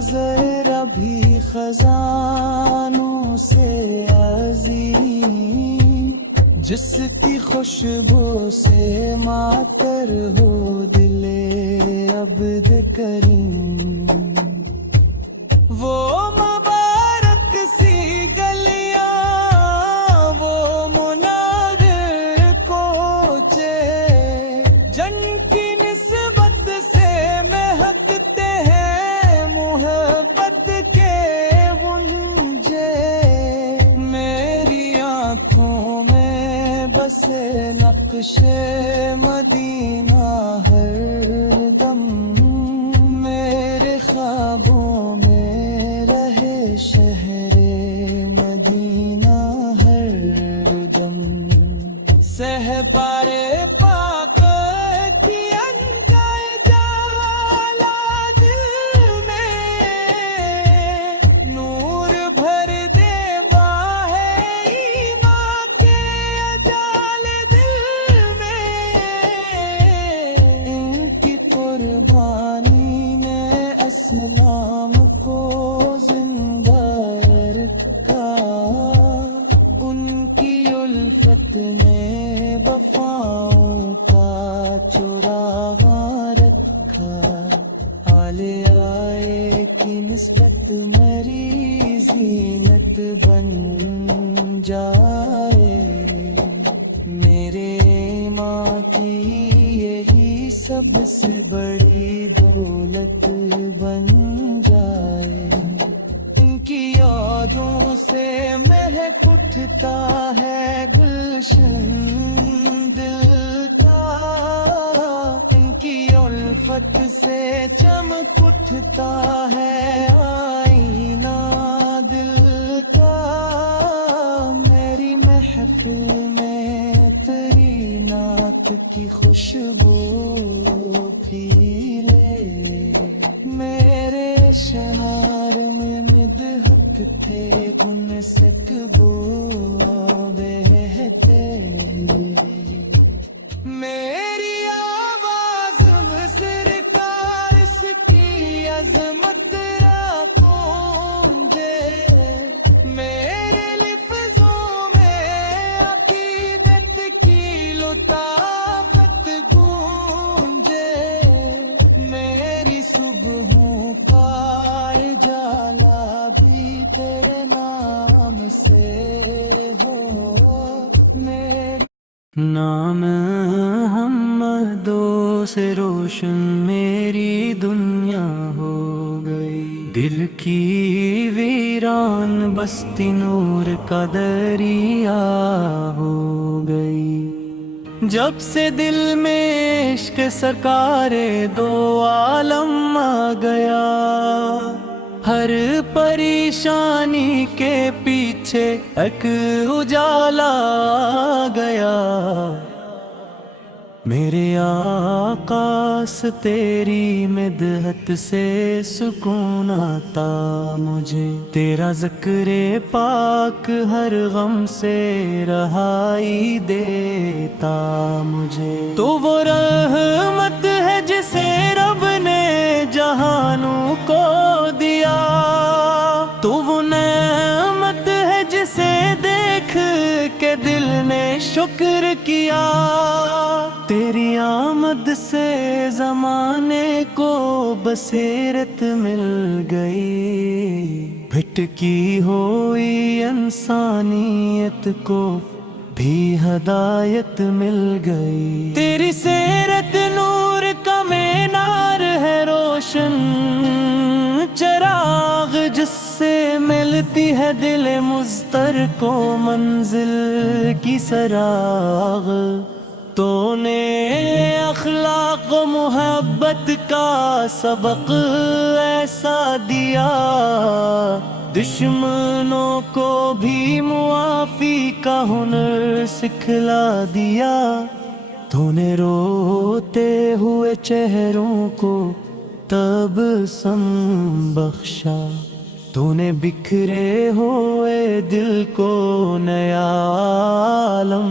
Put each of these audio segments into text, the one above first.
ذرا بھی خزانوں سے عظیم، جس کی خوشبو سے معطر ہو دل عبد کریم، وہ مبارک سی گلیاں، وہ مناظر کوچے، جن کی نسبت سے مہکتے ہیں محبت کے غنچے، میری آنکھوں میں بسے نقش مدینہ ہر دم، میرے خوابوں میں رہے شہر مدینہ ہر دم، سہپارے پاک کی انجائے جالا دل میں، نور بھر دے باہ ایمان کے اجال دل میں، ان کی قربانی نے اسلام کو زندہ رکھا، ان کی الفت نے وفاؤں کا چراغ رکھا، آلے آئے کی نسبت میری زینت بن جائے، میرے ماں کی یہی سب سے بڑی دولت بن جائے، ان کی یادوں سے مہک اٹھتا ہے گلشن دل کا، ان کی الفت سے چمک اٹھتا ہے آئینہ دل کا، میری محفل میں تیری نعت کی خوشبو پھیلے، میرے شہار میں مدحت تھے گن سکبو بہتے، میری آواز میں سرکار اس کی عظمت را گونجے، میرے لفظوں میں عقیدت کی لطافت گونجے، میری صبحوں کا اجالا بھی تیرے نام سے ہو، میری نام محمدوں سے روشن میری دنیا ہو گئی، دل کی ویران بستی نور کا دریا ہو گئی، جب سے دل میں عشق سرکار دو عالم آ گیا، ہر پریشانی کے پیچھے ایک اجالا آ گیا، میرے آقا سے تیری مدحت سے سکون آتا مجھے، تیرا ذکر پاک ہر غم سے رہائی دیتا مجھے، تو وہ رحمت ہے جسے رب نے جہانوں کو دیا، تو وہ نعمت ہے جسے دیکھ کے دل نے شکر کیا، تیری آمد سے زمانے کو بصیرت مل گئی، بھٹکی ہوئی انسانیت کو بھی ہدایت مل گئی، تیری سیرت نور کا مینار ہے روشن چراغ، جس سے ملتی ہے دل مضطر کو منزل کی سراغ، تو نے اخلاق و محبت کا سبق ایسا دیا، دشمنوں کو بھی معافی کا ہنر سکھلا دیا، تو نے روتے ہوئے چہروں کو تبسم بخشا، تو نے بکھرے ہوئے دل کو نیا عالم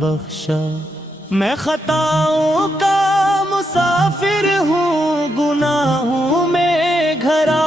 بخشا، میں خطاؤں کا مسافر ہوں، گناہوں میں گھرا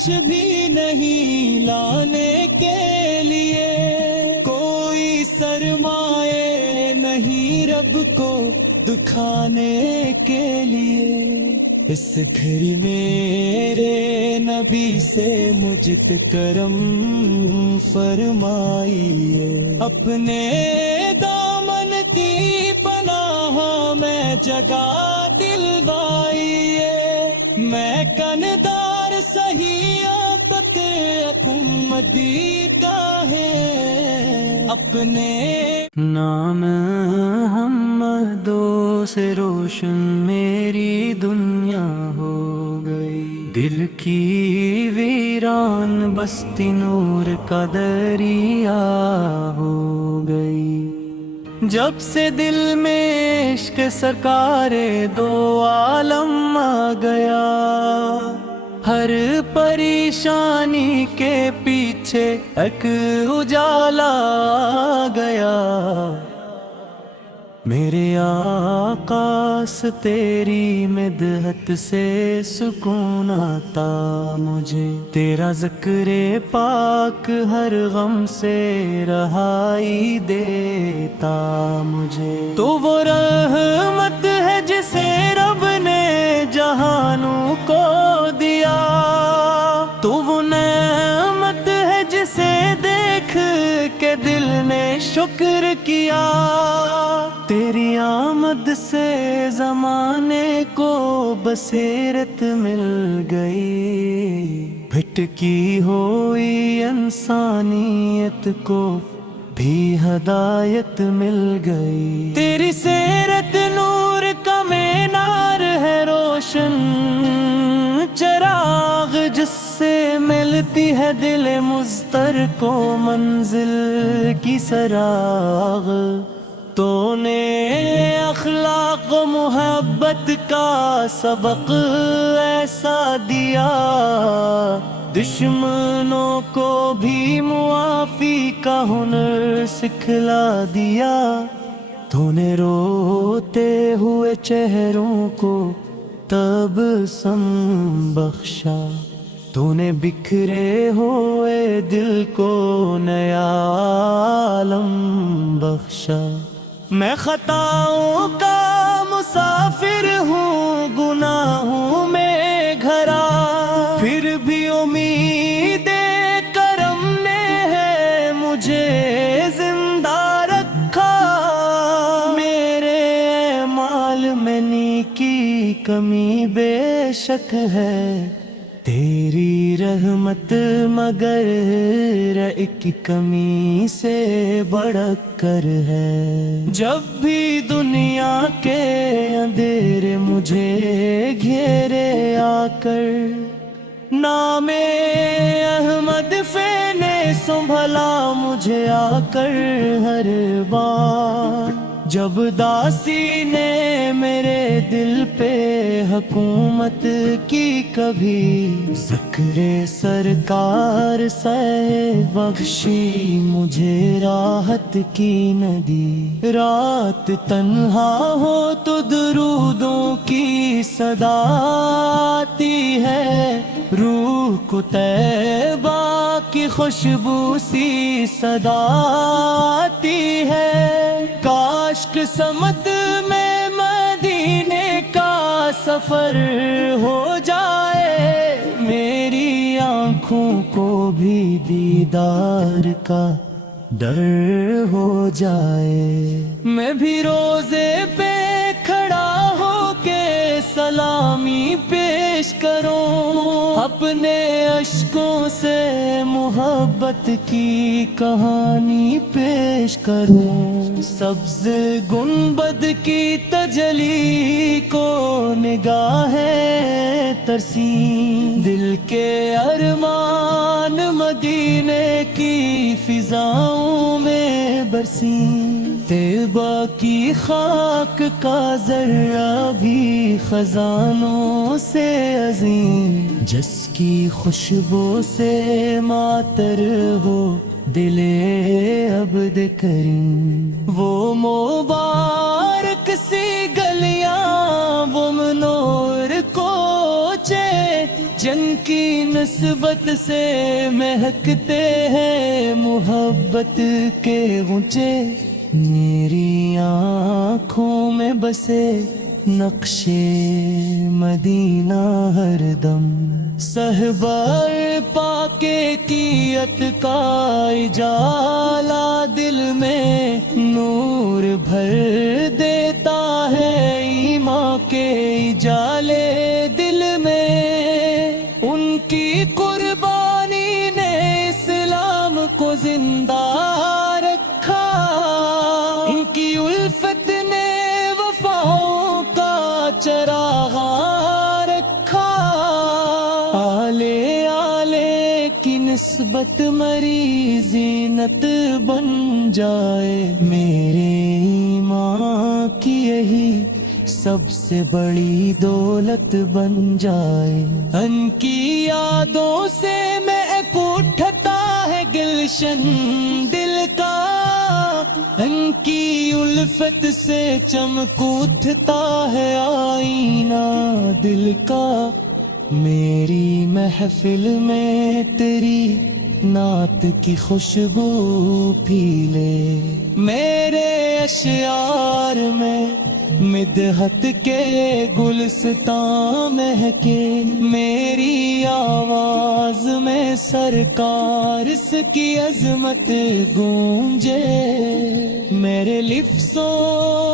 کچھ بھی نہیں لانے کے لیے، کوئی سرمایہ نہیں رب کو دکھانے کے لیے۔ اس گھر میرے نبی سے مجھ پہ کرم فرمائیے، اپنے دامن کی پناہ میں جگہ دلوائیے۔ میں کندار سہی آفت محمدی کا ہے، اپنے نام محمدوں سے روشن میری دنیا ہو گئی، دل کی ویران بستی نور کا دریا ہو گئی۔ جب سے دل میں عشق سرکار دو عالم آ گیا، ہر پریشانی کے پیچھے ایک اجالا آ گیا۔ میرے آقا سے تیری مدحت سے سکون آتا مجھے، تیرا ذکر پاک ہر غم سے رہائی دیتا مجھے۔ تو وہ رحمت ہے جسے رب نے جہانوں کو دیا، تو وہ نعمت ہے جسے دیکھ کے دل نے شکر کیا۔ تیری آمد سے زمانے کو بصیرت مل گئی، بھٹکی ہوئی انسانیت کو بھی ہدایت مل گئی۔ تیری سیرت نور کا مینار ہے روشن چراغ، جس سے ملتی ہے دل مضطر کو منزل کی سراغ۔ تو نے اخلاق و محبت کا سبق ایسا دیا، دشمنوں کو بھی معافی کا ہنر سکھلا دیا۔ تو نے روتے ہوئے چہروں کو تبسم بخشا، تو نے بکھرے ہوئے دل کو نیا عالم بخشا۔ میں خطاؤں کا مسافر ہوں، گناہوں میں گھرا، پھر بھی امید کرم نے ہے مجھے زندہ رکھا۔ میرے اعمال میں نیکی کمی بے شک ہے، تیری رحمت مگر ایک کمی سے بڑھ کر ہے۔ جب بھی دنیا کے اندھیرے مجھے گھیرے آ کر، نام احمد فینے سنبھلا مجھے آ کر ہر بار۔ جب داسی نے میرے دل پہ حکومت کی کبھی، ذکر سرکار سے بخشی مجھے راحت کی ندی۔ رات تنہا ہو تو درودوں کی صدا آتی ہے، روح کو طیبہ کی خوشبو سی صدا آتی ہے۔ کاش قسمت میں مدینے کا سفر ہو جائے، میری آنکھوں کو بھی دیدار کا ڈر ہو جائے۔ میں بھی روزے پہ کھڑا ہو کے سلامی پیش کروں، اپنے اشکوں سے محبت کی کہانی پیش کروں۔ سبز گنبد کی تجلی کو نگاہ ترسیم، دل کے ارمان مدینے کی فضاؤں میں برسیں۔ طیبہ کی خاک کا ذرہ بھی خزانوں سے عظیم، جس کی خوشبو سے معطر ہو دل عبد کریم۔ وہ مبارک سی گلیاں، وہ منور کوچے، جن کی نسبت سے مہکتے ہیں محبت کے غنچے، میری آنکھوں میں بسے نقشے مدینہ ہر دم، صحبہ پاکے کیت کا اجالا دل میں نور بھر دیتا ہے، ایمان کے اجالے دل میں ان کی قربانی نے اسلام کو زندہ رکھا، ان کی الفت نے وفاؤں کا چراغ رکھا، آلے آلے کی نسبت مری زینت بن جائے، میرے ایمان کی یہی سب سے بڑی دولت بن جائے، ان کی یادوں سے مہک اٹھتا ہے گلشن دل کا، ان کی الفت سے چمک اٹھتا ہے آئینہ دل کا، میری محفل میں تیری نعت کی خوشبو پھیلے، میرے اشعار میں مدحت کے گلستان مہکے، میری آواز میں سرکار اس کی عظمت گونجے، میرے لفظوں